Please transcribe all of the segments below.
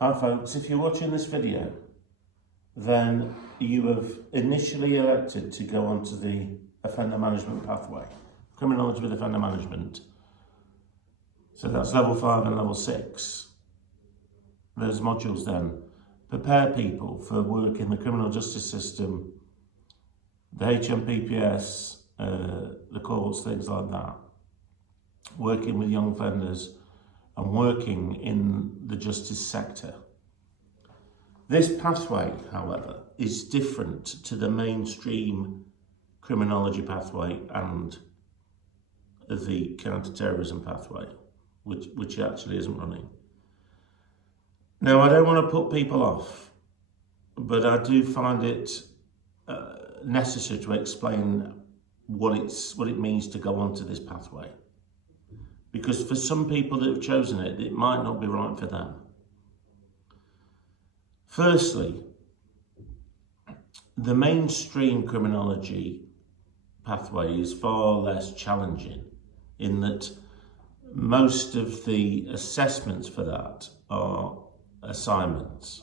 Hi folks, if you're watching this video, then you have initially elected to go onto the offender management pathway, criminology with offender management. So that's level 5 and level 6. Those modules then prepare people for work in the criminal justice system, the HMPPS, the courts, things like that, working with young offenders and working in the justice sector. This pathway, however, is different to the mainstream criminology pathway and the counter-terrorism pathway, which actually isn't running. Now, I don't want to put people off, but I do find it necessary to explain what it means to go onto this pathway. Because for some people that have chosen it, it might not be right for them. Firstly, the mainstream criminology pathway is far less challenging in that most of the assessments for that are assignments,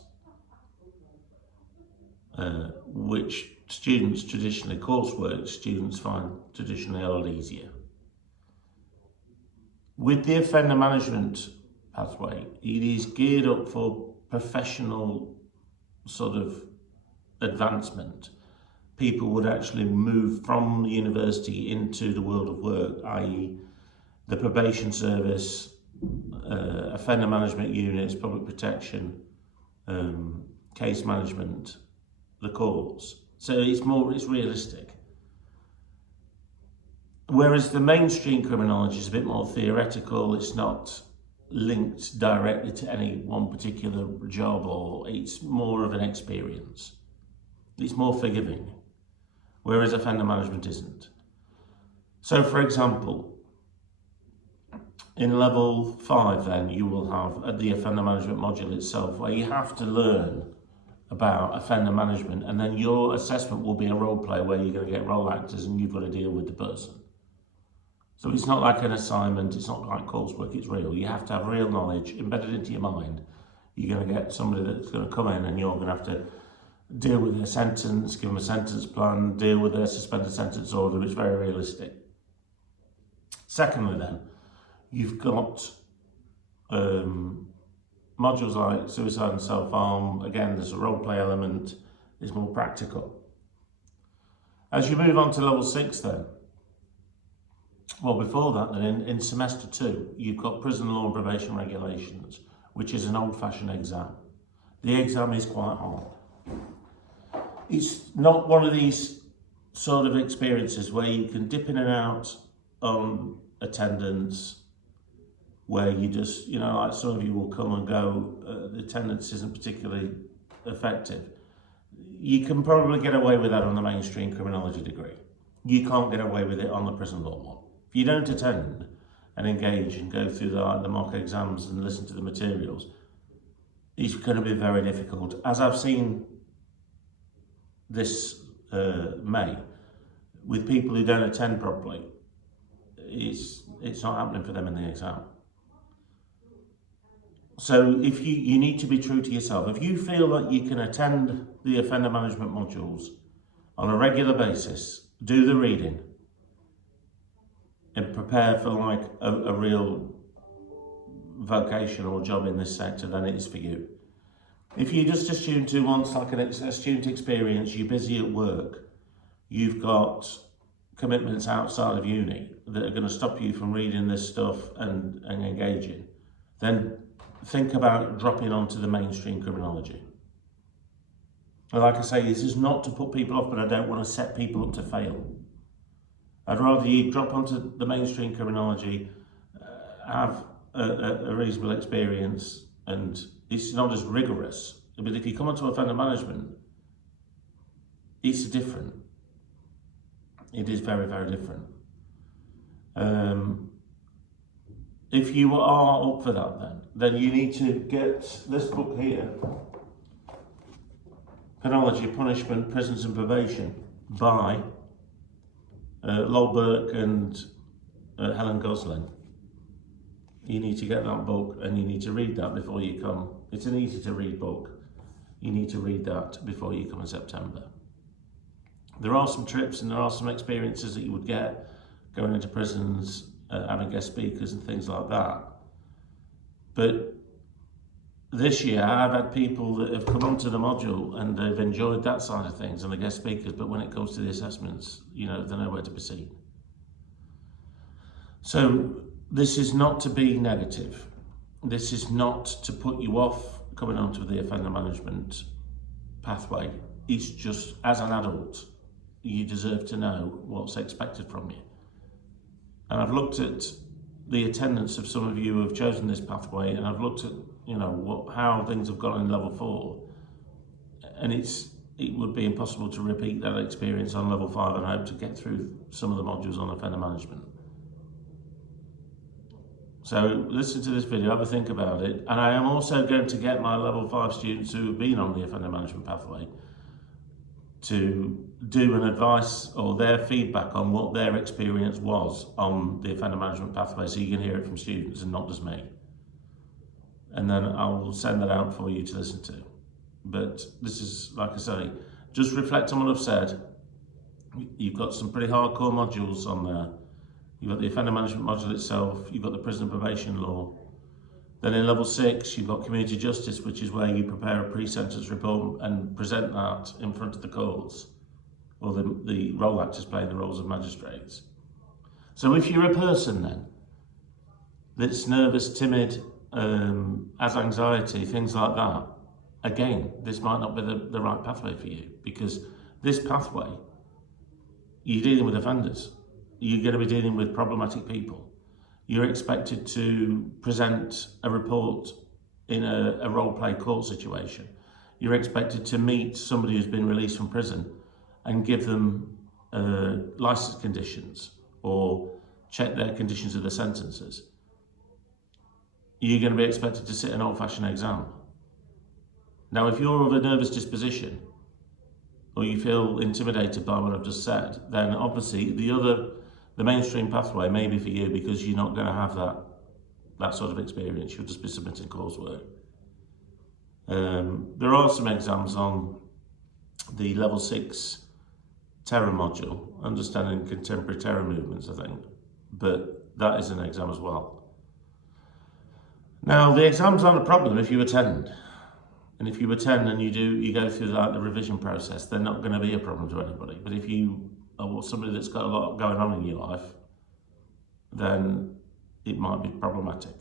which students traditionally, coursework students find traditionally a lot easier. With the offender management pathway, it is geared up for professional sort of advancement. People would actually move from the university into the world of work, i.e. the probation service, offender management units, public protection, case management, the courts. So it's realistic. Whereas the mainstream criminology is a bit more theoretical, it's not linked directly to any one particular job, or it's more of an experience. It's more forgiving, whereas offender management isn't. So for example, in level 5 then you will have the offender management module itself, where you have to learn about offender management, and then your assessment will be a role play where you're going to get role actors and you've got to deal with the person. So it's not like an assignment, it's not like coursework, it's real. You have to have real knowledge embedded into your mind. You're going to get somebody that's going to come in and you're going to have to deal with their sentence, give them a sentence plan, deal with their suspended sentence order, which is very realistic. Secondly then, you've got modules like suicide and self-harm. Again, there's a role play element, it's more practical. As you move on to level 6 then, well, before that, then in semester 2, you've got prison law and probation regulations, which is an old-fashioned exam. The exam is quite hard. It's not one of these sort of experiences where you can dip in and out on attendance, where you just, like some of you will come and go, the attendance isn't particularly effective. You can probably get away with that on the mainstream criminology degree. You can't get away with it on the prison law one. If you don't attend and engage and go through the mock exams and listen to the materials, it's going to be very difficult. As I've seen this May, with people who don't attend properly, it's not happening for them in the exam. So if you need to be true to yourself. If you feel that you can attend the offender management modules on a regular basis, do the reading, and prepare for like a real vocational job in this sector, then it is for you. If you're just a student who wants like a student experience, you're busy at work, you've got commitments outside of uni that are going to stop you from reading this stuff and engaging, then think about dropping onto the mainstream criminology. And like I say, this is not to put people off, but I don't want to set people up to fail. I'd rather you drop onto the mainstream criminology, have a reasonable experience, and it's not as rigorous. But if you come onto offender management, it's different. It is very, very different. If you are up for that, then you need to get this book here, Penology, Punishment, Prisons and Probation, by Lol Burke and Helen Gosling. you need to get that book and you need to read that before you come. It's an easy to read book. You need to read that before you come in September. There are some trips and there are some experiences that you would get going into prisons, having guest speakers and things like that. But this year I've had people that have come onto the module and they've enjoyed that side of things and the guest speakers, but when it comes to the assessments, you know, they're nowhere to be seen. So this is not to be negative. This is not to put you off coming onto the offender management pathway. It's just, as an adult, you deserve to know what's expected from you. And I've looked at the attendance of some of you who have chosen this pathway, and I've looked at, you know, how things have gone in level 4, and it would be impossible to repeat that experience on level 5 and hope to get through some of the modules on offender management. So listen to this video, have a think about it, and I am also going to get my level 5 students who have been on the offender management pathway to do an advice or their feedback on what their experience was on the offender management pathway, so you can hear it from students and not just me. And then I'll send that out for you to listen to. But this is, like I say, just reflect on what I've said. You've got some pretty hardcore modules on there. You've got the offender management module itself, you've got the prison and probation law. Then in level 6, you've got community justice, which is where you prepare a pre-sentence report and present that in front of the courts, or the role actors playing the roles of magistrates. So if you're a person then that's nervous, timid, has anxiety, things like that, again, this might not be the right pathway for you, because this pathway, you're dealing with offenders. You're going to be dealing with problematic people. You're expected to present a report in a role-play court situation. You're expected to meet somebody who's been released from prison and give them licence conditions or check their conditions of their sentences. You're going to be expected to sit an old-fashioned exam. Now, if you're of a nervous disposition or you feel intimidated by what I've just said, then obviously the mainstream pathway may be for you, because you're not going to have that sort of experience. You'll just be submitting coursework. There are some exams on the level 6 terror module, understanding contemporary terror movements, I think, but that is an exam as well. Now, the exams aren't a problem if you attend. And if you attend and you go through the revision process, they're not going to be a problem to anybody. But if you are somebody that's got a lot going on in your life, then it might be problematic.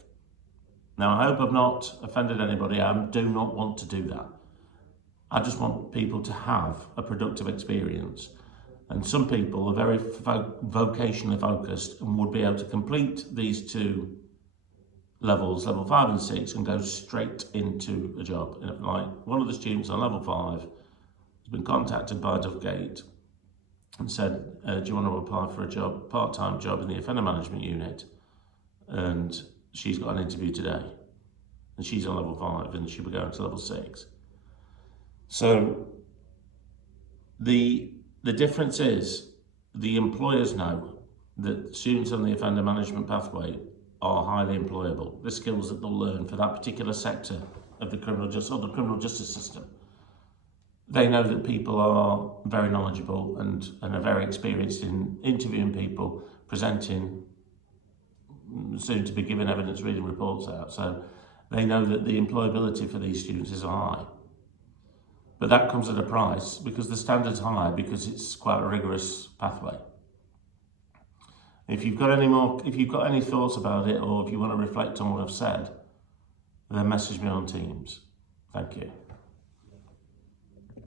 Now, I hope I've not offended anybody. I do not want to do that. I just want people to have a productive experience. And some people are very vocationally focused and would be able to complete these 2 levels, level 5 and 6, and go straight into a job. Like one of the students on level 5 has been contacted by Dovegate and said, do you want to apply for a job, part-time job in the offender management unit? And she's got an interview today. And she's on level 5 and she'll be going to level 6. So the difference is the employers know that students on the offender management pathway are highly employable. The skills that they'll learn for that particular sector of the criminal justice system. They know that people are very knowledgeable and are very experienced in interviewing people, presenting, soon to be giving evidence, reading reports out. So they know that the employability for these students is high. But that comes at a price, because the standard's high, because it's quite a rigorous pathway. If you've got any thoughts about it, or if you want to reflect on what I've said, then message me on Teams. Thank you.